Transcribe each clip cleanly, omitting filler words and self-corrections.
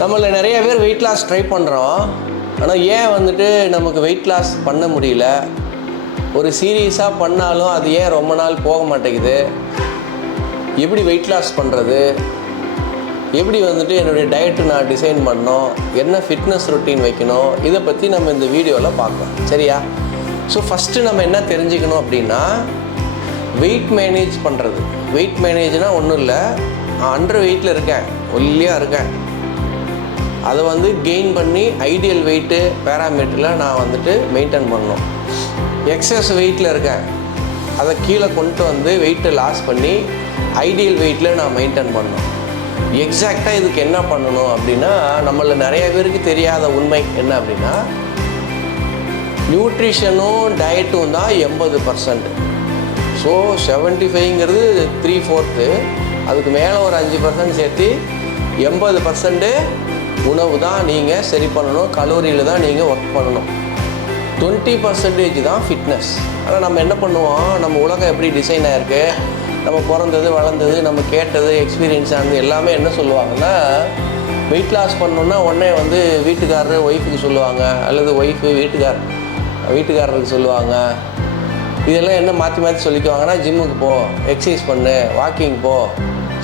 நம்மள நிறைய பேர் வெயிட் லாஸ் ட்ரை பண்ணுறோம். ஆனால் ஏன் வந்துட்டு நமக்கு வெயிட் லாஸ் பண்ண முடியல? ஒரு சீரியஸாக பண்ணாலும் அது ஏன் ரொம்ப நாள் போக மாட்டேங்குது? எப்படி வெயிட் லாஸ் பண்ணுறது? எப்படி வந்துட்டு என்னுடைய டயட்டு நான் டிசைன் பண்ணணும்? என்ன ஃபிட்னஸ் ரொட்டீன் வைக்கணும்? இதை பற்றி நம்ம இந்த வீடியோவில் பார்க்கலாம். சரியா? ஸோ ஃபஸ்ட்டு நம்ம என்ன தெரிஞ்சுக்கணும் அப்படின்னா, வெயிட் மேனேஜ் பண்ணுறது. வெயிட் மேனேஜ்னால் ஒன்றும் இல்லை, அண்டர் வெயிட்டில் இருக்கேன், ஒல்லியாக இருக்கேன், அதை வந்து கெயின் பண்ணி ஐடியல் வெயிட்டு பேராமீட்டரில் நான் வந்துட்டு மெயின்டைன் பண்ணணும். எக்ஸஸ் வெயிட்டில் இருக்கேன், அதை கீழே கொண்டு வந்து வெயிட்டை லாஸ் பண்ணி ஐடியல் வெயிட்டில் நான் மெயின்டைன் பண்ணணும். எக்ஸாக்டாக இதுக்கு என்ன பண்ணணும் அப்படின்னா, நம்மள நிறைய பேருக்கு தெரியாத உண்மை என்ன அப்படின்னா, நியூட்ரிஷனும் டயட்டும் தான் 80%. ஸோ 75ங்கிறது 3/4, அதுக்கு மேலே ஒரு 5% சேர்த்து 80% உணவு தான் நீங்கள் சரி பண்ணணும், கலோரியில் தான் நீங்கள் ஒர்க் பண்ணணும். 20% தான் ஃபிட்னஸ். ஆனால் நம்ம என்ன பண்ணுவோம், நம்ம உலகம் எப்படி டிசைன் ஆகிருக்கு, நம்ம பிறந்தது வளர்ந்தது நம்ம கேட்டது எக்ஸ்பீரியன்ஸ் ஆனது எல்லாமே என்ன சொல்லுவாங்கன்னா, வெயிட் லாஸ் பண்ணணுன்னா உடனே வந்து வீட்டுக்காரரு ஒய்ஃபுக்கு சொல்லுவாங்க, அல்லது ஒய்ஃபு வீட்டுக்காரருக்கு சொல்லுவாங்க. இதெல்லாம் என்ன மாற்றி மாற்றி சொல்லிக்குவாங்கன்னா, ஜிம்முக்கு போ, எக்ஸசைஸ் பண்ணு, வாக்கிங் போ,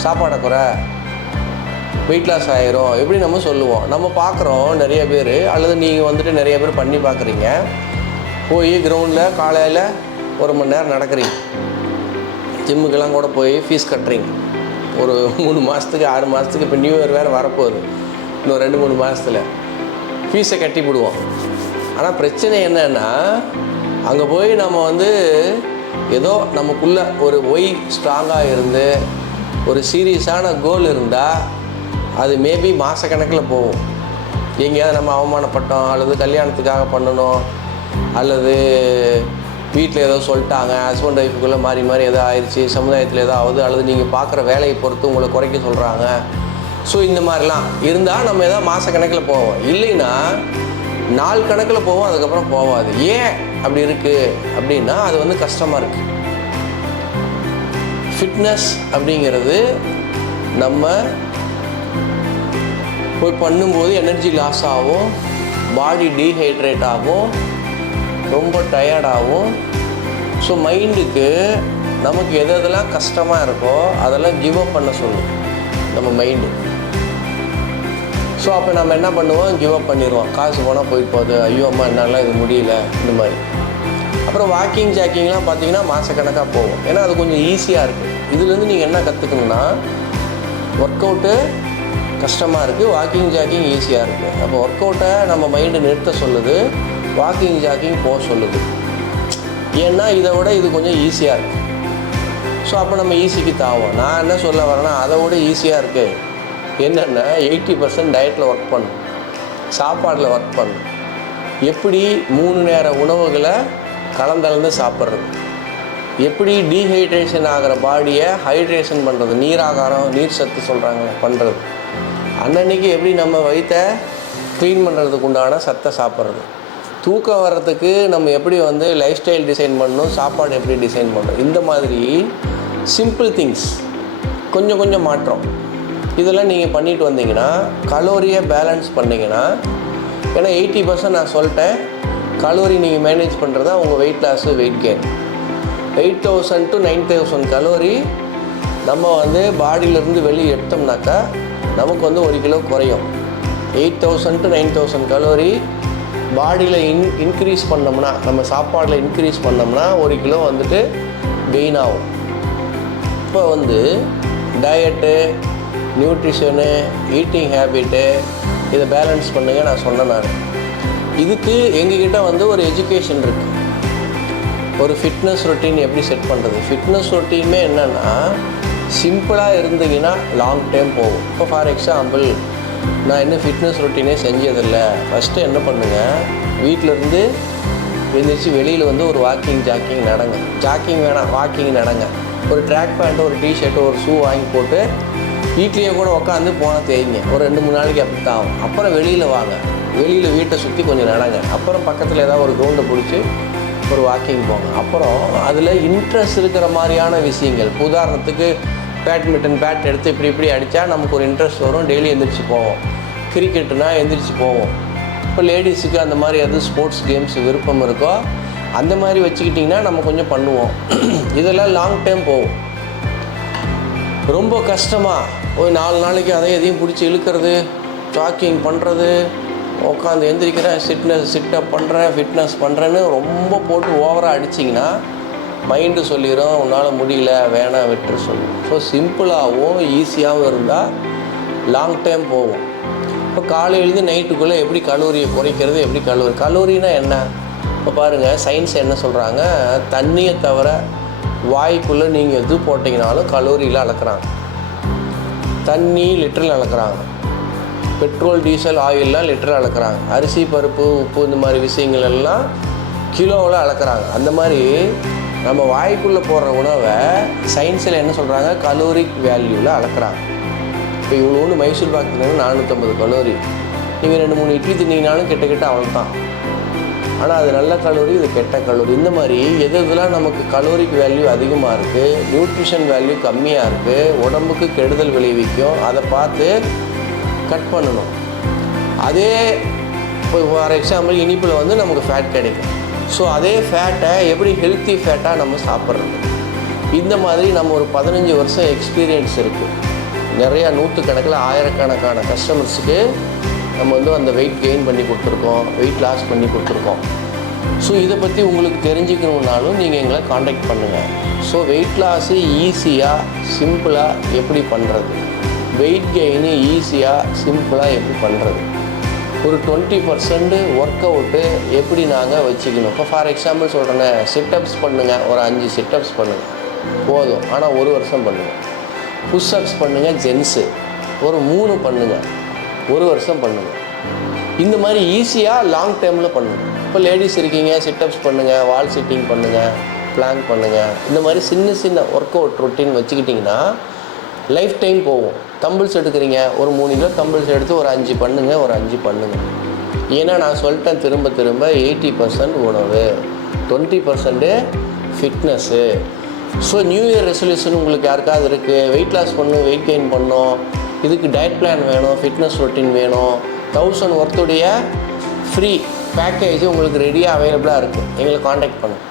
சாப்பாடை குறை, வெயிட் லாஸ் ஆகிரும், எப்படி நம்ம சொல்லுவோம். நம்ம பார்க்குறோம் நிறைய பேர், அல்லது நீங்கள் வந்துட்டு நிறைய பேர் பண்ணி பார்க்குறீங்க. போய் கிரவுண்டில் காலையில் 1 மணி நேரம் நடக்கிறீங்க, ஜிம்முக்கெல்லாம் கூட போய் ஃபீஸ் கட்டுறீங்க. ஒரு 3 மாதத்துக்கு 6 மாதத்துக்கு, இப்போ நியூ இயர் வேறு வரப்போகுது, இன்னும் 2-3 மாதத்தில் ஃபீஸை கட்டி விடுவோம். ஆனால் பிரச்சனை என்னன்னா, அங்கே போய் நம்ம வந்து ஏதோ நமக்குள்ளே ஒரு ஸ்ட்ராங்காக இருந்து ஒரு சீரியஸான கோல் இருந்தால் அது மேபி மாதக்கணக்கில் போகும். எங்கேயாவது நம்ம அவமானப்பட்டோம், அல்லது கல்யாணத்துக்காக பண்ணணும், அல்லது வீட்டில் ஏதோ சொல்லிட்டாங்க, ஹஸ்பண்ட் ஒய்ஃபுக்குள்ளே மாறி மாறி ஏதோ ஆயிடுச்சு, சமுதாயத்தில் ஏதோ ஆகுது, அல்லது நீங்கள் பார்க்குற வேலையை பொறுத்து உங்களை குறைக்க சொல்கிறாங்க. ஸோ இந்த மாதிரிலாம் இருந்தால் நம்ம ஏதோ மாதக்கணக்கில் போவோம், இல்லைன்னா நாள் கணக்கில் போவோம், அதுக்கப்புறம் போகாது. ஏன் அப்படி இருக்குது அப்படின்னா, அது வந்து கஷ்டமாக இருக்குது. ஃபிட்னஸ் அப்படிங்கிறது நம்ம போய் பண்ணும்போது எனர்ஜி லாஸ் ஆகும், பாடி டீஹைட்ரேட் ஆகும், ரொம்ப டயர்டாகும். ஸோ மைண்டுக்கு நமக்கு எதெல்லாம் கஷ்டமாக இருக்கோ அதெல்லாம் கிவ் அப் பண்ண சொல்லும் நம்ம மைண்டு. ஸோ அப்போ நம்ம என்ன பண்ணுவோம், கிவ் அப் பண்ணிடுவோம். காசு போனால் போயிட்டு போகுது, ஐயோ அம்மா என்னால் இது முடியல, இந்த மாதிரி. அப்புறம் வாக்கிங் ஜாக்கிங்லாம் பார்த்தீங்கன்னா மாதக்கணக்காக போகும், ஏன்னா அது கொஞ்சம் ஈஸியாக இருக்குது. இதுலேருந்து நீங்கள் என்ன கற்றுக்கணுன்னா, ஒர்க் அவுட்டு கஷ்டமாக இருக்குது, வாக்கிங் ஜாக்கிங் ஈஸியாக இருக்குது. அப்போ ஒர்க் அவுட்டை நம்ம மைண்டு நிறுத்த சொல்லுது, வாக்கிங் ஜாக்கிங் போக சொல்லுது. ஏன்னா இதை விட இது கொஞ்சம் ஈஸியாக இருக்குது. ஸோ அப்போ நம்ம ஈஸிக்கு தாவோம். நான் என்ன சொல்ல வரேன்னா, அதை விட ஈஸியாக இருக்குது என்னென்னா, 80% டயட்டில் ஒர்க் பண்ணும், சாப்பாடில் ஒர்க் பண்ணும். எப்படி 3 நேர உணவுகளை கலந்து சாப்பிட்றது, எப்படி டீஹைட்ரேஷன் ஆகிற பாடியை ஹைட்ரேஷன் பண்ணுறது, நீராகாரம் நீர் சத்து சொல்கிறாங்க பண்ணுறது, அன்னன்னைக்கு எப்படி நம்ம வயிற்றை க்ளீன் பண்ணுறதுக்கு உண்டான சத்தை சாப்பிட்றது, தூக்கம் வர்றதுக்கு நம்ம எப்படி வந்து லைஃப் ஸ்டைல் டிசைன் பண்ணணும், சாப்பாடு எப்படி டிசைன் பண்ணணும், இந்த மாதிரி சிம்பிள் திங்ஸ் கொஞ்சம் கொஞ்சம் மாற்றம் இதெல்லாம் நீங்கள் பண்ணிட்டு வந்தீங்கன்னா, கலோரியை பேலன்ஸ் பண்ணிங்கன்னா, ஏன்னா 80% நான் சொல்லிட்டேன், கலோரி நீங்கள் மேனேஜ் பண்ணுறது தான் உங்கள் weight loss weight gain. 8,000 to 9,000 calorie நம்ம வந்து பாடியிலேருந்து வெளியே எடுத்தோம்னாக்கா நமக்கு வந்து 1 கிலோ குறையும். 8,000 to 9,000 கலோரி பாடியில் இன்க்ரீஸ் பண்ணோம்னா, நம்ம சாப்பாடில் இன்க்ரீஸ் பண்ணோம்னா 1 கிலோ வந்துட்டு கெயின் ஆகும். இப்போ வந்து டயட்டு, நியூட்ரிஷனு, ஈட்டிங் ஹேபிட்டு இதை பேலன்ஸ் பண்ணுங்கள் நான் சொன்னேன். இதுக்கு எங்ககிட்ட வந்து ஒரு எஜுகேஷன் இருக்குது. ஒரு ஃபிட்னஸ் ரொட்டீன் எப்படி செட் பண்ணுறது. ஃபிட்னஸ் ரொட்டீனுமே என்னென்னா, சிம்பிளாக இருந்தீங்கன்னா லாங் டைம் போகும். இப்போ ஃபார் எக்ஸாம்பிள், நான் இன்னும் ஃபிட்னஸ் ரொட்டீனே செஞ்சதில்லை. ஃபஸ்ட்டு என்ன பண்ணுங்கள், வீட்டிலேருந்து எழுந்திரிச்சு வெளியில் வந்து ஒரு ஜாக்கிங் நடங்க. ஜாக்கிங் வேணாம், வாக்கிங் நடங்க. ஒரு ட்ராக் பேண்ட்டு, ஒரு டிஷர்ட்டு, ஒரு ஷூ வாங்கி போட்டு வீட்லேயே கூட உட்காந்து போனால் தேய்ங்க. ஒரு 2-3 நாளைக்கு அப்படி தான் ஆகும். அப்புறம் வெளியில் வாங்க, வெளியில் வீட்டை சுற்றி கொஞ்சம் நடங்க. அப்புறம் பக்கத்தில் ஏதாவது ஒரு கிரவுண்டை பிடிச்சி ஒரு வாக்கிங் போங்க. அப்புறம் அதில் இன்ட்ரெஸ்ட் இருக்கிற மாதிரியான விஷயங்கள், உதாரணத்துக்கு பேட்மிண்டன் பேட் எடுத்து இப்படி இப்படி அடித்தா நமக்கு ஒரு இன்ட்ரெஸ்ட் வரும், டெய்லி எந்திரிச்சு போவோம். கிரிக்கெட்டுனா எந்திரிச்சு போவோம். இப்போ லேடிஸுக்கு அந்த மாதிரி எது ஸ்போர்ட்ஸ் கேம்ஸ் விருப்பம் இருக்கோ அந்த மாதிரி வச்சுக்கிட்டிங்கன்னா நம்ம கொஞ்சம் பண்ணுவோம். இதெல்லாம் லாங் டைம் போகும். ரொம்ப கஷ்டமாக ஒரு 4 நாளைக்கு அதை எதையும் பிடிச்சி இழுக்கிறது, ஜாக்கிங் பண்ணுறது, உட்காந்து எந்திரிக்கிறேன், சிட்டப் பண்ணுறேன், ஃபிட்னஸ் பண்ணுறேன்னு ரொம்ப போட்டு ஓவராக அடிச்சிங்கன்னா மைண்டு சொல்லிடும் உன்னால் முடியல, வேணாம், விட்டுரு சொல்லும். ஸோ சிம்பிளாகவும் ஈஸியாகவும் இருந்தால் லாங் டைம் போகும். இப்போ காலையிலேருந்து நைட்டுக்குள்ளே எப்படி கலோரியை குறைக்கிறது, எப்படி கலோரினா என்ன? இப்போ பாருங்கள், சயின்ஸ் என்ன சொல்கிறாங்க, தண்ணியை தவிர வாய்க்குள்ளே நீங்கள் எது போட்டிங்கனாலும் கலோரியில் அளக்குறாங்க. தண்ணி லிட்டரில் அளக்குறாங்க, பெட்ரோல் டீசல் ஆயிலெலாம் லிட்டரில் அளக்குறாங்க, அரிசி பருப்பு உப்பு இந்த மாதிரி விஷயங்கள் எல்லாம் கிலோவில் அளக்குறாங்க. அந்த மாதிரி நம்ம வாய்க்குள்ளே போடுற உணவை சயின்ஸில் என்ன சொல்கிறாங்க, கலோரிக் வேல்யூவில் அளக்குறாங்க. இப்போ இவ்வளோன்னு மைசூர் பாக் தின்னா 450 கலோரி, நீங்கள் 2-3 இட்லி தின்னீங்கனாலும் கிட்ட அவ்வளோ தான். ஆனால் அது நல்ல கலோரி, இது கெட்ட கலோரி. இந்த மாதிரி எதெல்லாம் நமக்கு கலோரிக் வேல்யூ அதிகமாக இருக்குது, நியூட்ரிஷன் வேல்யூ கம்மியாக இருக்குது, உடம்புக்கு கெடுதல் விளைவிக்கும், அதை பார்த்து கட் பண்ணணும். அதே இப்போ ஃபார் எக்ஸாம்பிள் இனிப்பில் வந்து நமக்கு ஃபேட் கிடைக்கும். ஸோ அதே ஃபேட்டை எப்படி ஹெல்த்தி ஃபேட்டாக நம்ம சாப்பிட்றது. இந்த மாதிரி நம்ம ஒரு 15 வருஷம் எக்ஸ்பீரியன்ஸ் இருக்குது. நிறையா நூற்றுக்கணக்கில் ஆயிரக்கணக்கான கஸ்டமர்ஸுக்கு நம்ம வந்து அந்த வெயிட் கெயின் பண்ணி கொடுத்துருக்கோம், வெயிட் லாஸ் பண்ணி கொடுத்துருக்கோம். ஸோ இதை பற்றி உங்களுக்கு தெரிஞ்சுக்கணுன்னாலும் நீங்கள் எங்களை காண்டாக்ட் பண்ணுங்கள். ஸோ வெயிட் லாஸு ஈஸியாக சிம்பிளாக எப்படி பண்ணுறது, வெயிட் கெயின் ஈஸியாக சிம்பிளாக எப்படி பண்ணுறது, ஒரு 20% ஒர்க் அவுட்டு எப்படி நாங்கள் வச்சுக்கணும். இப்போ ஃபார் எக்ஸாம்பிள் சொல்கிறேன்னே, சிட்டப்ஸ் பண்ணுங்கள், ஒரு 5 சிட்டப்ஸ் பண்ணுங்கள் போதும், ஆனால் 1 வருஷம் பண்ணுங்கள். புஷ்அப்ஸ் பண்ணுங்கள் ஜென்ஸு, ஒரு 3 பண்ணுங்கள், 1 வருஷம் பண்ணுங்கள். இந்த மாதிரி ஈஸியாக லாங் டைமில் பண்ணுங்கள். இப்போ லேடிஸ் இருக்கீங்க, சிட்டப்ஸ் பண்ணுங்கள், வால் சிட்டிங் பண்ணுங்கள், பிளாங்க் பண்ணுங்கள். இந்த மாதிரி சின்ன ஒர்க் அவுட் ரொட்டீன் வச்சுக்கிட்டிங்கன்னா லைஃப் டைம் போகும். தம்பிள்ஸ் எடுக்கிறீங்க, ஒரு 3 கிலோ தம்பிள்ஸ் எடுத்து ஒரு 5 பண்ணுங்கள், ஒரு 5 பண்ணுங்கள். ஏன்னா நான் சொல்லிட்டேன் திரும்ப 80% உணவு, 20% fitness. So new year resolution உங்களுக்கு யாருக்காவது இருக்குது, வெயிட் லாஸ் பண்ணணும், வெயிட் கெயின் பண்ணணும், இதுக்கு டயட் பிளான் வேணும், ஃபிட்னஸ் ரொட்டீன் வேணும், 1000 ஒர்த்துடைய ஃப்ரீ பேக்கேஜ் உங்களுக்கு ரெடியாக அவைலபிளாக இருக்குது. எங்களை காண்டாக்ட் பண்ணுங்கள்.